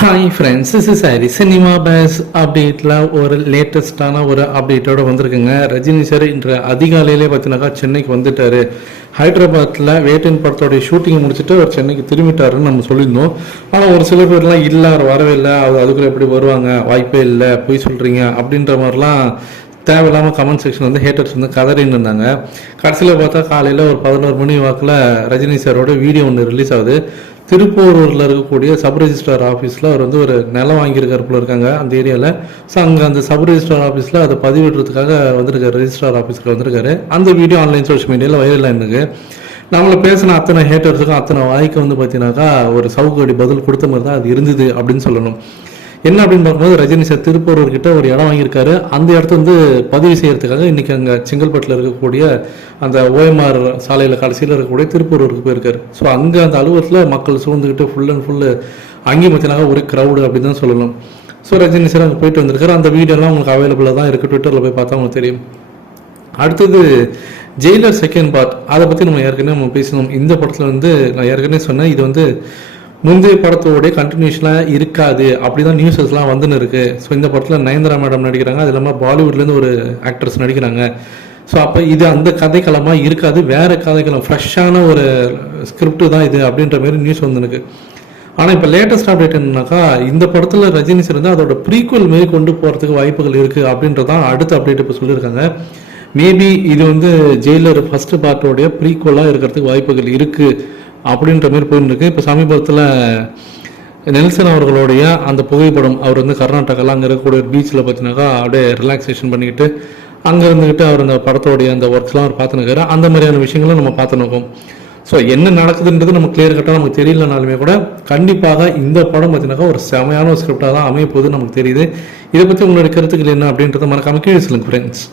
Hi friends is is Hari cinema base அப்டேட்டில் ஒரு லேட்டஸ்ட்டான ஒரு அப்டேட்டோட வந்திருக்குங்க. ரஜினி சார் இன்று அதிகாலையிலே பார்த்தீங்கன்னாக்கா சென்னைக்கு வந்துட்டார். ஹைதராபாத்தில் வேட்டன் படத்தோடைய ஷூட்டிங்கை முடிச்சுட்டு அவர் சென்னைக்கு திரும்பிட்டாருன்னு நம்ம சொல்லியிருந்தோம். ஆனால் ஒரு சில பேர்லாம் இல்லை அவர் வரவே இல்லை. அது அதுக்குள்ளே எப்படி வருவாங்க? வாய்ப்பே இல்லை. பொய் சொல்கிறீங்க அப்படின்ற மாதிரிலாம் தேவையில்லாமல் கமெண்ட் செக்ஷன் வந்து ஹேட்டர்ஸ் வந்து கதறின்னு இருந்தாங்க. கடைசியில் பார்த்தா காலையில் ஒரு பதினோரு மணி வாக்கில் ரஜினி சாரோட வீடியோ ஒன்று ரிலீஸ் ஆகுது. திருப்பூரூரில் இருக்கக்கூடிய சப் ரெஜிஸ்ட்ரார் ஆஃபீஸில் அவர் வந்து ஒரு நிலம் வாங்கியிருக்கார் போல இருக்காங்க அந்த ஏரியாவில் ஸோ அங்கே அந்த சப் ரெஜிஸ்ட்ரார் ஆஃபீஸில் அதை பதிவிடுறதுக்காக வந்திருக்காரு ரெஜிஸ்ட்ரார் ஆஃபீஸில் வந்திருக்காரு. அந்த வீடியோ ஆன்லைன் சோஷியல் மீடியாவில் வைரலாக இருந்துங்க நம்மளை பேசின அத்தனை ஹேட்டர்ஸுக்கும் அத்தனை வாய்க்கு வந்து பார்த்தீங்கன்னாக்கா ஒரு சவுக்கடி பதில் கொடுத்த மாதிரி தான் அது இருந்தது அப்படின்னு சொல்லணும். என்ன அப்படின்னு பார்க்கும்போது ரஜினி சார் திருப்பூரூர்கிட்ட ஒரு இடம் வாங்கியிருக்காரு. அந்த இடத்த வந்து பதிவு செய்யறதுக்காக இன்னைக்கு அங்கே செங்கல்பட்டில் இருக்கக்கூடிய அந்த ஓஎம்ஆர் சாலையில் கடைசியில் இருக்கக்கூடிய திருப்பூரூருக்கு போயிருக்காரு. ஸோ அங்கே அந்த அலுவலகத்தில் மக்கள் சூழ்ந்துக்கிட்டு ஃபுல் அண்ட் ஃபுல்லு அங்கேயும் பார்த்தீங்கன்னா ஒரு க்ரௌடு அப்படின்னு தான் சொல்லணும். ஸோ ரஜினி சார் அங்கே போயிட்டு வந்திருக்காரு. அந்த வீடியோலாம் உங்களுக்கு அவைலபிளாக தான் இருக்குது ட்விட்டரில் போய் பார்த்தா உங்களுக்கு தெரியும். அடுத்தது ஜெயிலர் செகண்ட் பார்ட் அதை பற்றி நம்ம ஏற்கனவே நம்ம பேசணும் இந்த படத்தில் வந்து நான் ஏற்கனவே சொன்னேன். இது வந்து முந்தைய படத்தோடைய கண்டினியூஷனாக இருக்காது. அப்படி தான் நியூஸஸ்லாம் வந்துன்னு இருக்குது ஸோ இந்த படத்தில் நயன்தாரா மேடம் நடிக்கிறாங்க. அது இல்லாமல் பாலிவுட்லேருந்து ஒரு ஆக்ட்ரஸ் நடிக்கிறாங்க. ஸோ அப்போ இது அந்த கதைக்களமாக இருக்காது. வேறு கதைக்களம். ஃப்ரெஷ்ஷான ஒரு ஸ்கிரிப்ட் தான் இது அப்படின்ற மாதிரி நியூஸ் வந்துருக்கு ஆனால் இப்போ லேட்டஸ்ட் அப்டேட் என்னன்னாக்கா இந்த படத்தில் ரஜினி சார் வந்து அதோட ப்ரீக்குவல் மாரி கொண்டு போகிறதுக்கு வாய்ப்புகள் இருக்குது அப்படின்றதான் அடுத்த அப்டேட் இப்போ சொல்லியிருக்காங்க. மேபி இது வந்து ஜெயிலர் ஃபஸ்ட்டு பார்ட்டோடைய ப்ரீக்குவலாக இருக்கிறதுக்கு வாய்ப்புகள் இருக்குது அப்படின்ற மாதிரி போயின்னு இருக்கு இப்போ சமீபத்தில் நெல்சன் அவர்களுடைய அந்த புகைப்படம் அவர் வந்து கர்நாடகாவில் அங்கே இருக்கக்கூடிய ஒரு பீச்சில் பார்த்தீங்கன்னாக்கா அப்படியே ரிலாக்ஸேஷன் பண்ணிக்கிட்டு அங்கே இருந்துக்கிட்டு அவர் அந்த படத்தோடைய அந்த ஒர்க்ஸ்லாம் அவர் பார்த்துனுக்காரு அந்த மாதிரியான விஷயங்களும் நம்ம பார்த்துனுக்கோம் ஸோ என்ன நடக்குதுன்றது நமக்கு கிளியர் கட்டாக நமக்கு தெரியலனாலுமே கூட கண்டிப்பாக இந்த படம் பார்த்தீங்கன்னாக்கா ஒரு செமையான ஒரு ஸ்கிரிப்டாக தான் அமைய போகுது நமக்கு தெரியுது. இதை பற்றி உங்களுடைய கருத்துக்கள் என்ன அப்படின்றத மறக்காம கீழே சொல்லுங்கள் ஃப்ரெண்ட்ஸ்